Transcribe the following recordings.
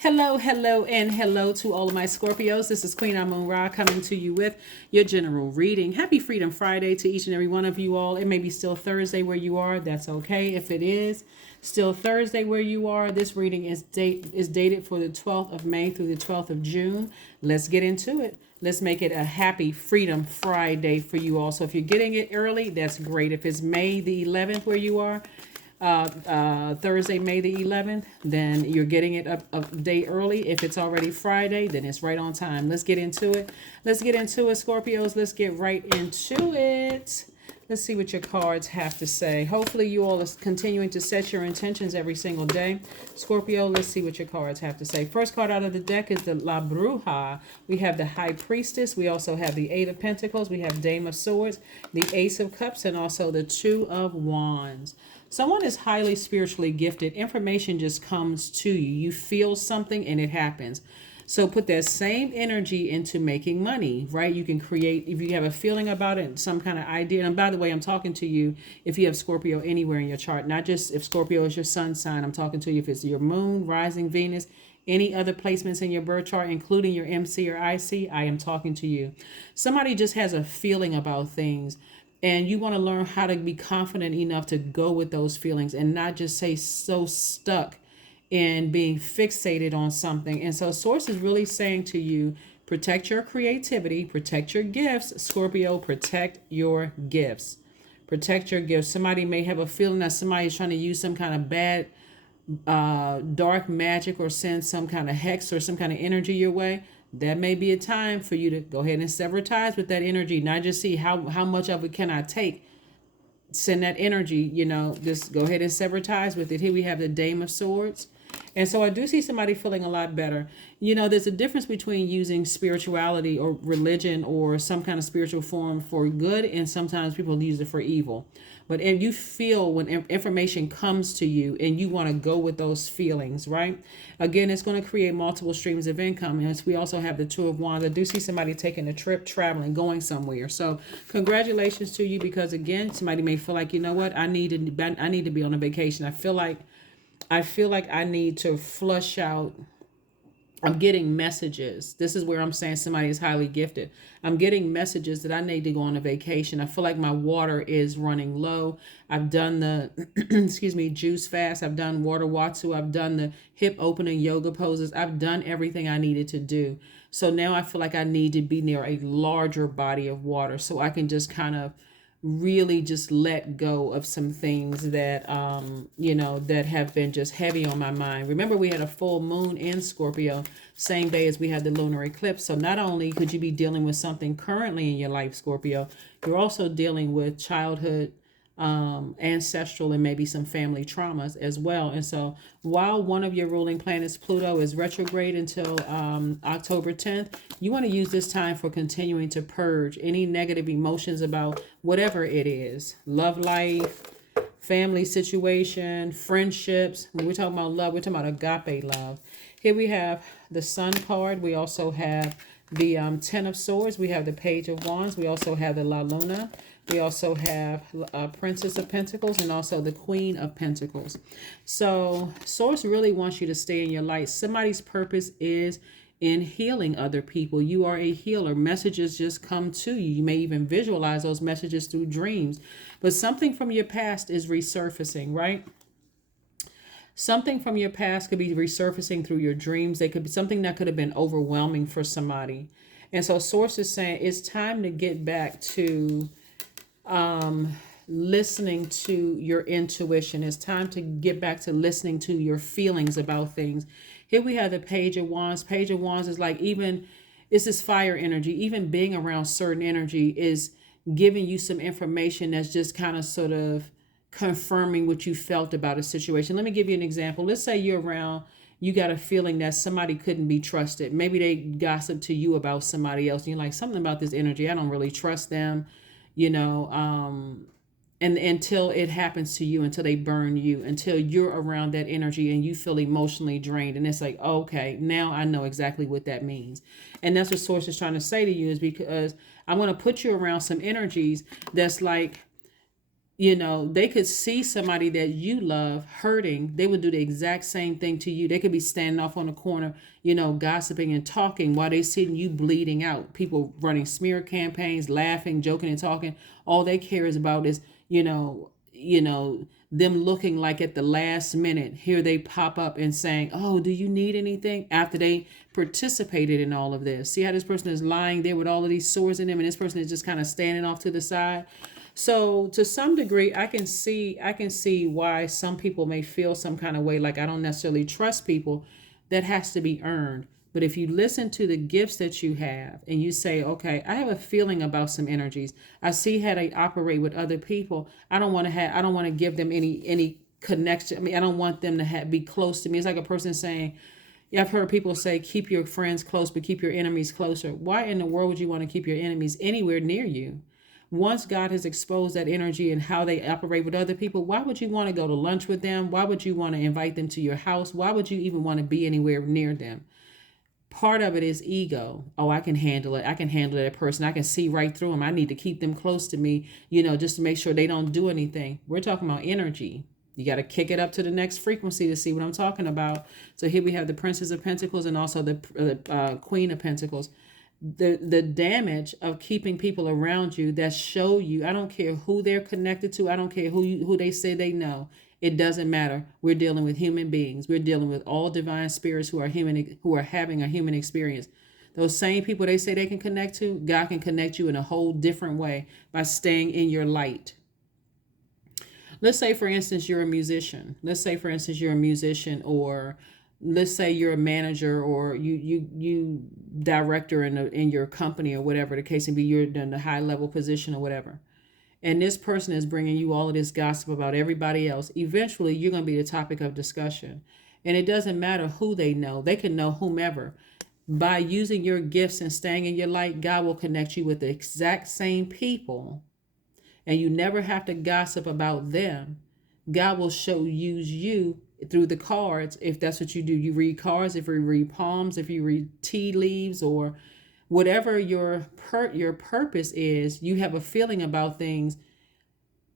Hello, hello, and hello to all of my Scorpios. This is Queen Amun Ra coming to you with your general reading. Happy Freedom Friday to each and every one of you all. It may be still Thursday where you are. That's okay. If it is still Thursday where you are, this reading is dated for the 12th of May through the 12th of June. Let's get into it. Let's make it a happy Freedom Friday for you all. So if you're getting it early, that's great. If it's May the 11th where you are, Thursday, May the 11th, then you're getting it a day early. If it's already Friday, then it's right on time. Let's get into it. Let's get into it, Scorpios. Let's get right into it. Let's see what your cards have to say. Hopefully you all are continuing to set your intentions every single day. Scorpio, let's see what your cards have to say. First card out of the deck is the La Bruja. We have the High Priestess. We also have the Eight of Pentacles. We have Dame of Swords, the Ace of Cups, and also the Two of Wands. Someone is highly spiritually gifted. Information just comes to you. You feel something and it happens. So put that same energy into making money, right? You can create, if you have a feeling about it, some kind of idea. And by the way, I'm talking to you if you have Scorpio anywhere in your chart, not just if Scorpio is your sun sign. I'm talking to you if it's your moon, rising, Venus, any other placements in your birth chart, including your MC or IC, I am talking to you. Somebody just has a feeling about things. And you want to learn how to be confident enough to go with those feelings and not just say so stuck in being fixated on something. And so Source is really saying to you, protect your creativity, protect your gifts. Scorpio, protect your gifts. Protect your gifts. Somebody may have a feeling that somebody's trying to use some kind of bad, dark magic or send some kind of hex or some kind of energy your way. That may be a time for you to go ahead and sever ties with that energy, not just see how much of it can I take. Send that energy, just go ahead and sever ties with it. Here we have the Dame of Swords. And so I do see somebody feeling a lot better. There's a difference between using spirituality or religion or some kind of spiritual form for good, and sometimes people use it for evil. But if you feel when information comes to you and you want to go with those feelings, right? Again, it's going to create multiple streams of income. And we also have the Two of Wands. I do see somebody taking a trip, traveling, going somewhere. So congratulations to you, because again, somebody may feel like, you know what, I need to be on a vacation. I feel like I need to flush out. I'm getting messages. This is where I'm saying somebody is highly gifted. I'm getting messages that I need to go on a vacation. I feel like my water is running low. I've done the, juice fast. I've done water watsu. I've done the hip opening yoga poses. I've done everything I needed to do. So now I feel like I need to be near a larger body of water so I can just kind of really just let go of some things that that have been just heavy on my mind. Remember, we had a full moon in Scorpio same day as we had the lunar eclipse. So not only could you be dealing with something currently in your life, Scorpio, you're also dealing with childhood, ancestral, and maybe some family traumas as well. And so while one of your ruling planets, Pluto, is retrograde until October 10th, you want to use this time for continuing to purge any negative emotions about whatever it is. Love life, family situation, friendships. When we're talking about love, we're talking about agape love. Here we have the Sun card. We also have the Ten of Swords. We have the Page of Wands. We also have the La Luna. We also have Princess of Pentacles and also the Queen of Pentacles. So Source really wants you to stay in your light. Somebody's purpose is in healing other people. You are a healer. Messages just come to you. You may even visualize those messages through dreams. But something from your past is resurfacing, right? Something from your past could be resurfacing through your dreams. They could be something that could have been overwhelming for somebody. And so Source is saying it's time to get back to listening to your intuition. It's time to get back to listening to your feelings about things. Here we have the Page of Wands. Page of Wands is like, it's this fire energy. Even being around certain energy is giving you some information that's just kind of sort of confirming what you felt about a situation. Let me give you an example. Let's say you're around, you got a feeling that somebody couldn't be trusted. Maybe they gossip to you about somebody else. And you're like, something about this energy, I don't really trust them. And until it happens to you, until they burn you, until you're around that energy and you feel emotionally drained. And it's like, okay, now I know exactly what that means. And that's what Source is trying to say to you, is because I want to put you around some energies that's like, they could see somebody that you love hurting. They would do the exact same thing to you. They could be standing off on the corner, gossiping and talking while they seeing you bleeding out. People running smear campaigns, laughing, joking, and talking. All they care is about is, them looking like at the last minute, here they pop up and saying, "Oh, do you need anything?" After they participated in all of this. See how this person is lying there with all of these sores in them, and this person is just kind of standing off to the side. So to some degree, I can see why some people may feel some kind of way, like I don't necessarily trust people. That has to be earned. But if you listen to the gifts that you have and you say, okay, I have a feeling about some energies. I see how they operate with other people. I don't want to give them any connection. I mean, I don't want them to be close to me. It's like a person saying, yeah, I've heard people say, keep your friends close, but keep your enemies closer. Why in the world would you want to keep your enemies anywhere near you? Once God has exposed that energy and how they operate with other people, why would you want to go to lunch with them? Why would you want to invite them to your house? Why would you even want to be anywhere near them? Part of it is ego. Oh, I can handle it. I can handle that person. I can see right through them. I need to keep them close to me, just to make sure they don't do anything. We're talking about energy. You got to kick it up to the next frequency to see what I'm talking about. So here we have the Princess of Pentacles and also the Queen of Pentacles. The damage of keeping people around you that show you, I don't care who they're connected to, I don't care who they say they know, it doesn't matter. We're dealing with human beings. We're dealing with all divine spirits who are having a human experience. Those same people they say they can connect to, God can connect you in a whole different way by staying in your light. Let's say, for instance, you're a musician. Or let's say you're a manager, or you director in your company, or whatever the case may be. You're in a high level position or whatever, and this person is bringing you all of this gossip about everybody else. Eventually you're going to be the topic of discussion, and it doesn't matter who they know. They can know whomever. By using your gifts and staying in your light, God will connect you with the exact same people, and you never have to gossip about them. God will use you through the cards. If that's what you do, you read cards, if you read palms, if you read tea leaves, or whatever your purpose is, you have a feeling about things.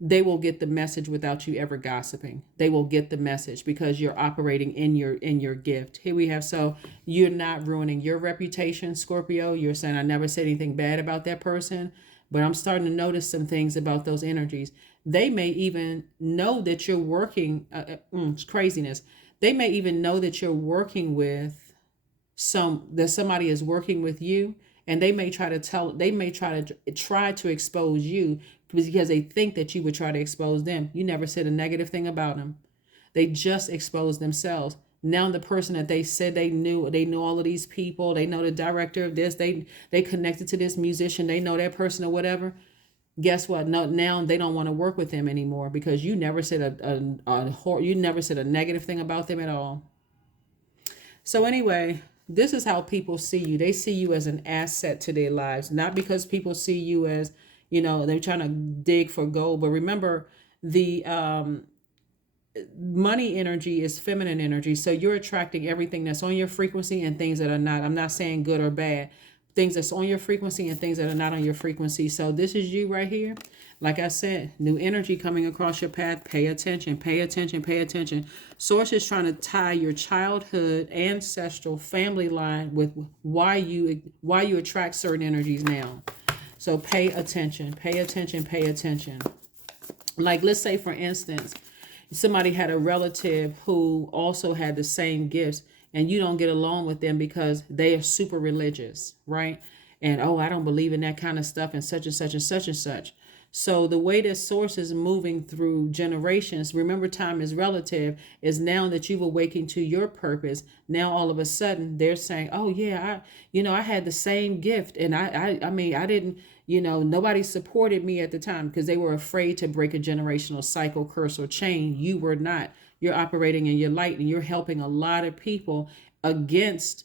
They will get the message without you ever gossiping. They will get the message because you're operating in your gift. Here we have, so you're not ruining your reputation, Scorpio. You're saying, I never said anything bad about that person, but I'm starting to notice some things about those energies. They may even know that you're working, craziness. They may even know that you're working with that somebody is working with you, and they may try to expose you because they think that you would try to expose them. You never said a negative thing about them. They just exposed themselves. Now the person that they said they knew all of these people, they know the director of this, they connected to this musician, they know that person or whatever. Guess what? No, now they don't want to work with them anymore because you never said you never said a negative thing about them at all. So anyway, this is how people see you. They see you as an asset to their lives, not because people see you as, they're trying to dig for gold. But remember, the money energy is feminine energy. So you're attracting everything that's on your frequency and things that are not. I'm not saying good or bad. Things that's on your frequency and things that are not on your frequency. So this is you right here. Like I said, new energy coming across your path. Pay attention, pay attention, pay attention. Source is trying to tie your childhood, ancestral, family line with why you attract certain energies now. So pay attention, pay attention, pay attention. Like, let's say, for instance, somebody had a relative who also had the same gifts, and you don't get along with them because they are super religious, right? And, oh, I don't believe in that kind of stuff and such and such and such and such. So the way this source is moving through generations, remember time is relative, is now that you've awakened to your purpose. Now all of a sudden they're saying, oh yeah, I had the same gift, and I mean, I didn't, nobody supported me at the time because they were afraid to break a generational cycle, curse, or chain. You were not. You're operating in your light, and you're helping a lot of people against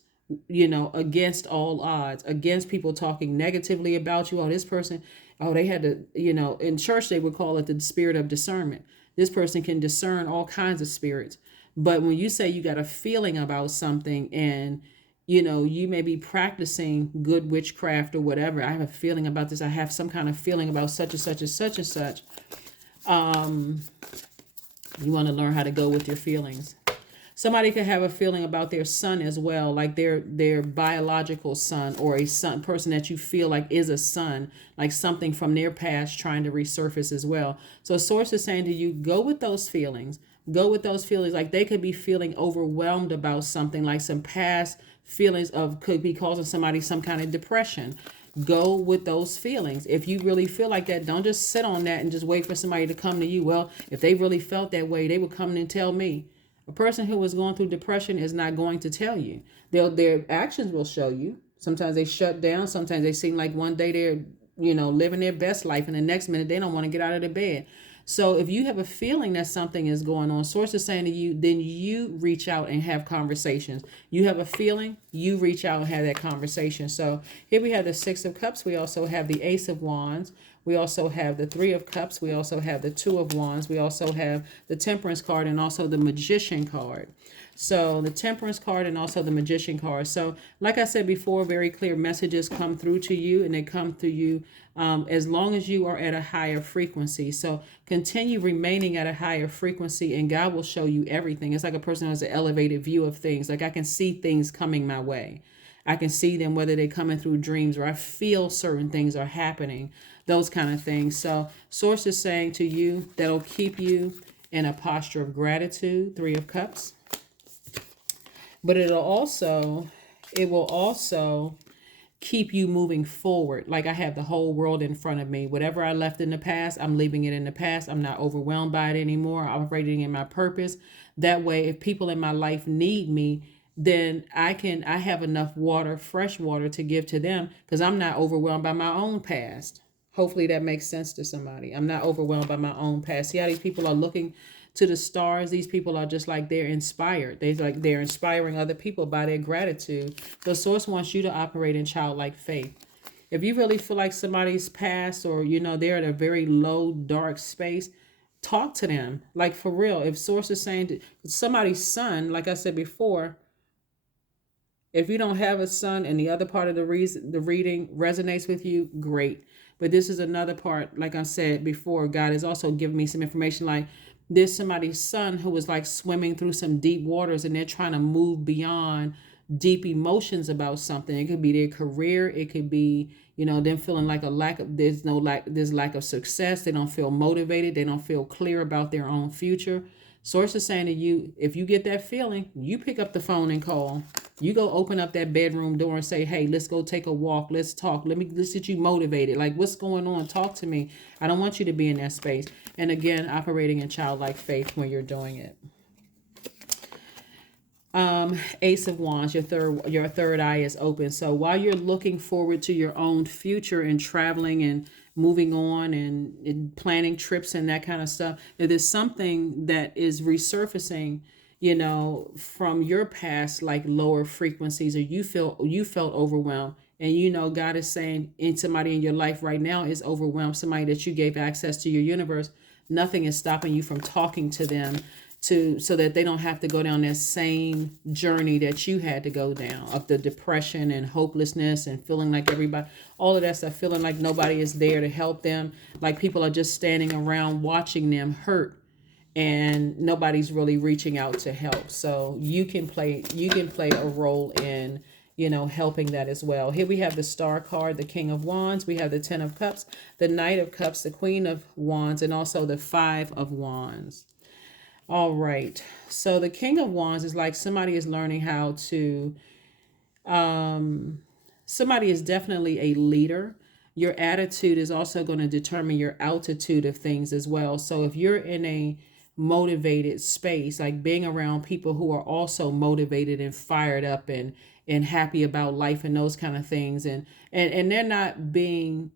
all odds, against people talking negatively about you. Oh, this person, oh, they had to, in church, they would call it the spirit of discernment. This person can discern all kinds of spirits. But when you say you got a feeling about something, and, you may be practicing good witchcraft or whatever. I have a feeling about this. I have some kind of feeling about such and such and such and such. You want to learn how to go with your feelings. Somebody could have a feeling about their son as well, like their biological son, or a son person that you feel like is a son, like something from their past trying to resurface as well. So source is saying to you, go with those feelings. Go with those feelings. Like they could be feeling overwhelmed about something, like some past feelings of could be causing somebody some kind of depression. Go with those feelings. If you really feel like that, don't just sit on that and just wait for somebody to come to you. Well, if they really felt that way, they would come and tell me. A person who is going through depression is not going to tell you. Their actions will show you. Sometimes they shut down. Sometimes they seem like one day they're, living their best life, and the next minute they don't want to get out of the bed. So if you have a feeling that something is going on, source is saying to you, then you reach out and have conversations. You have a feeling, you reach out and have that conversation. So here we have the Six of Cups. We also have the Ace of Wands. We also have the Three of Cups. We also have the Two of Wands. We also have the Temperance card and also the Magician card. So the Temperance card and also the Magician card. So like I said before, very clear messages come through to you, and they come through you as long as you are at a higher frequency. So continue remaining at a higher frequency, and God will show you everything. It's like a person who has an elevated view of things. Like I can see things coming my way. I can see them, whether they're coming through dreams or I feel certain things are happening, those kind of things. So source is saying to you, that'll keep you in a posture of gratitude, Three of Cups. But it will also keep you moving forward. Like I have the whole world in front of me. Whatever I left in the past, I'm leaving it in the past. I'm not overwhelmed by it anymore. I'm operating in my purpose. That way, if people in my life need me, then I have enough water, fresh water, to give to them, because I'm not overwhelmed by my own past. Hopefully that makes sense to somebody. I'm not overwhelmed by my own past. See how these people are looking to the stars? These people are just like, they're inspired. They're inspiring other people by their gratitude. The source wants you to operate in childlike faith. If you really feel like somebody's past, or they're at a very low, dark space, talk to them. Like for real. If source is saying to somebody's son, like I said before, if you don't have a son and the other part of the reading resonates with you, great. But this is another part, like I said before, God has also given me some information, like there's somebody's son who was like swimming through some deep waters, and they're trying to move beyond deep emotions about something. It could be their career. It could be, them feeling like there's lack of success. They don't feel motivated. They don't feel clear about their own future. Source is saying to you, if you get that feeling, you pick up the phone and call. You go open up that bedroom door and say, hey, let's go take a walk. Let's talk. Let's get you motivated. Like, what's going on? Talk to me. I don't want you to be in that space. And again, operating in childlike faith when you're doing it. Ace of Wands, your third eye is open. So while you're looking forward to your own future and traveling and moving on and planning trips and that kind of stuff, if there's something that is resurfacing, from your past, like lower frequencies, or you felt overwhelmed, and God is saying, in somebody in your life right now is overwhelmed, somebody that you gave access to your universe, nothing is stopping you from talking to them, so that they don't have to go down that same journey that you had to go down, of the depression and hopelessness and feeling like everybody, all of that stuff, feeling like nobody is there to help them, like people are just standing around watching them hurt, and nobody's really reaching out to help. So you can play a role in helping that as well. Here we have the Star card, the King of Wands. We have the Ten of Cups, the Knight of Cups, the Queen of Wands, and also the Five of Wands. All right. So the King of Wands is like somebody is learning how to, somebody is definitely a leader. Your attitude is also going to determine your altitude of things as well. So if you're in a motivated space, like being around people who are also motivated and fired up and happy about life and those kind of things, and they're not being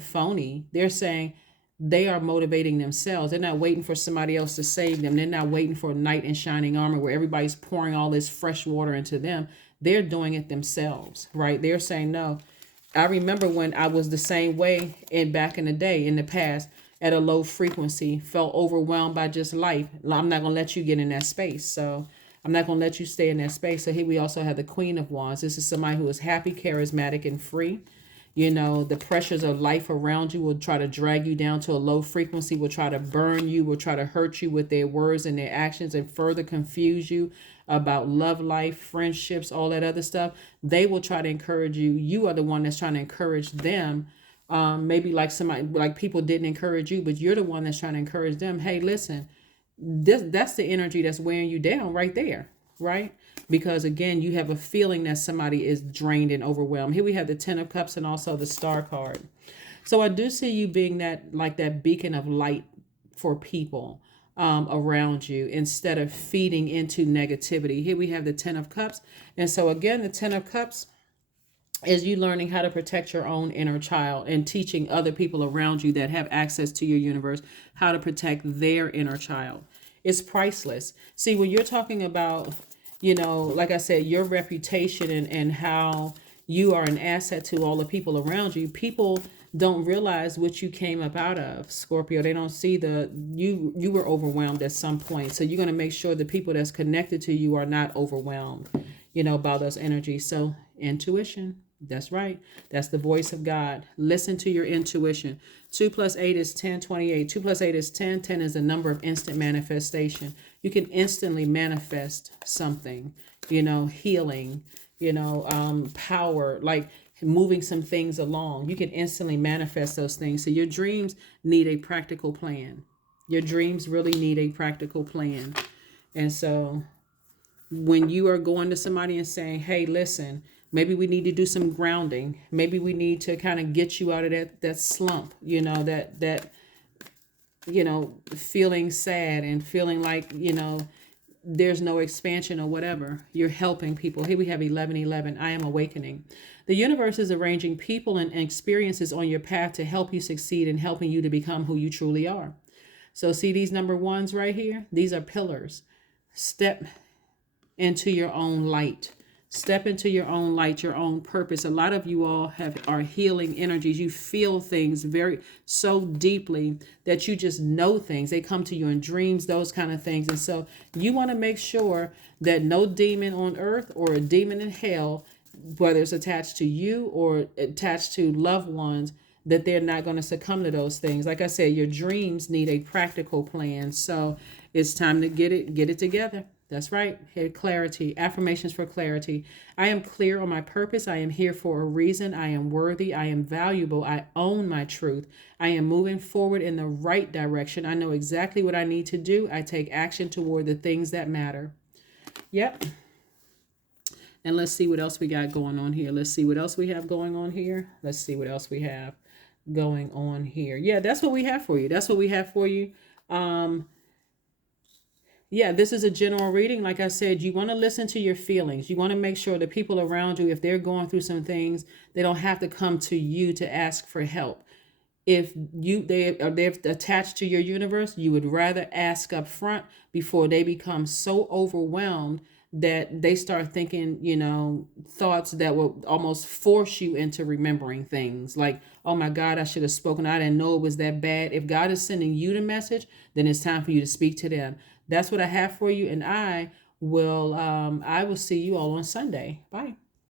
phony. They're saying they are motivating themselves. They're not waiting for somebody else to save them. They're not waiting for a knight in shining armor where everybody's pouring all this fresh water into them. They're doing it themselves, right? They're saying, no, I remember when I was the same way back in the day, in the past, at a low frequency, felt overwhelmed by just life. I'm not going to let you get in that space. So I'm not going to let you stay in that space. So here we also have the Queen of Wands. This is somebody who is happy, charismatic, and free. You know, the pressures of life around you will try to drag you down to a low frequency, will try to burn you, will try to hurt you with their words and their actions and further confuse you about love life, friendships, all that other stuff. They will try to encourage you. You are the one that's trying to encourage them. Maybe like somebody, like people didn't encourage you, but you're the one that's trying to encourage them. Hey, listen, that's the energy that's wearing you down right there, right? Because again, you have a feeling that somebody is drained and overwhelmed. Here we have the 10 of Cups and also the Star card. So I do see you being that, like that beacon of light for people around you, instead of feeding into negativity. Here we have the 10 of Cups. And so again, the 10 of Cups is you learning how to protect your own inner child and teaching other people around you that have access to your universe how to protect their inner child. It's priceless. See, when you're talking about, you know, like I said, your reputation and how you are an asset to all the people around you, people don't realize what you came up out of, Scorpio. They don't see you were overwhelmed at some point. So you're going to make sure the people that's connected to you are not overwhelmed, you know, by those energies. So intuition. That's right. That's the voice of God. Listen to your intuition. 2 + 8 is 10, 28. 2 + 8 is 10. 10 is the number of instant manifestation. You can instantly manifest something, you know, healing, you know, power, like moving some things along. You can instantly manifest those things. So your dreams need a practical plan. Your dreams really need a practical plan. And so when you are going to somebody and saying, hey, listen, maybe we need to do some grounding. Maybe we need to kind of get you out of that slump, you know, that, you know, feeling sad and feeling like, you know, there's no expansion or whatever. You're helping people. Here we have 1111. I am awakening. The universe is arranging people and experiences on your path to help you succeed and helping you to become who you truly are. So see these number ones right here? These are pillars. Step into your own light. Step into your own light, your own purpose. A lot of you all are healing energies. You feel things so deeply that you just know things. They come to you in dreams, those kind of things. And so you want to make sure that no demon on earth or a demon in hell, whether it's attached to you or attached to loved ones, that they're not going to succumb to those things. Like I said, your dreams need a practical plan. So it's time to get it together. That's right. Here, clarity, affirmations for clarity. I am clear on my purpose. I am here for a reason. I am worthy. I am valuable. I own my truth. I am moving forward in the right direction. I know exactly what I need to do. I take action toward the things that matter. Yep. And let's see what else we got going on here. Let's see what else we have going on here. Let's see what else we have going on here. Yeah, that's what we have for you. That's what we have for you. Yeah, this is a general reading. Like I said, you want to listen to your feelings. You want to make sure the people around you, if they're going through some things, they don't have to come to you to ask for help. If they're attached to your universe, you would rather ask up front before they become so overwhelmed that they start thinking, you know, thoughts that will almost force you into remembering things like, oh my God, I should have spoken. I didn't know it was that bad. If God is sending you the message, then it's time for you to speak to them. That's what I have for you. And I will see you all on Sunday. Bye.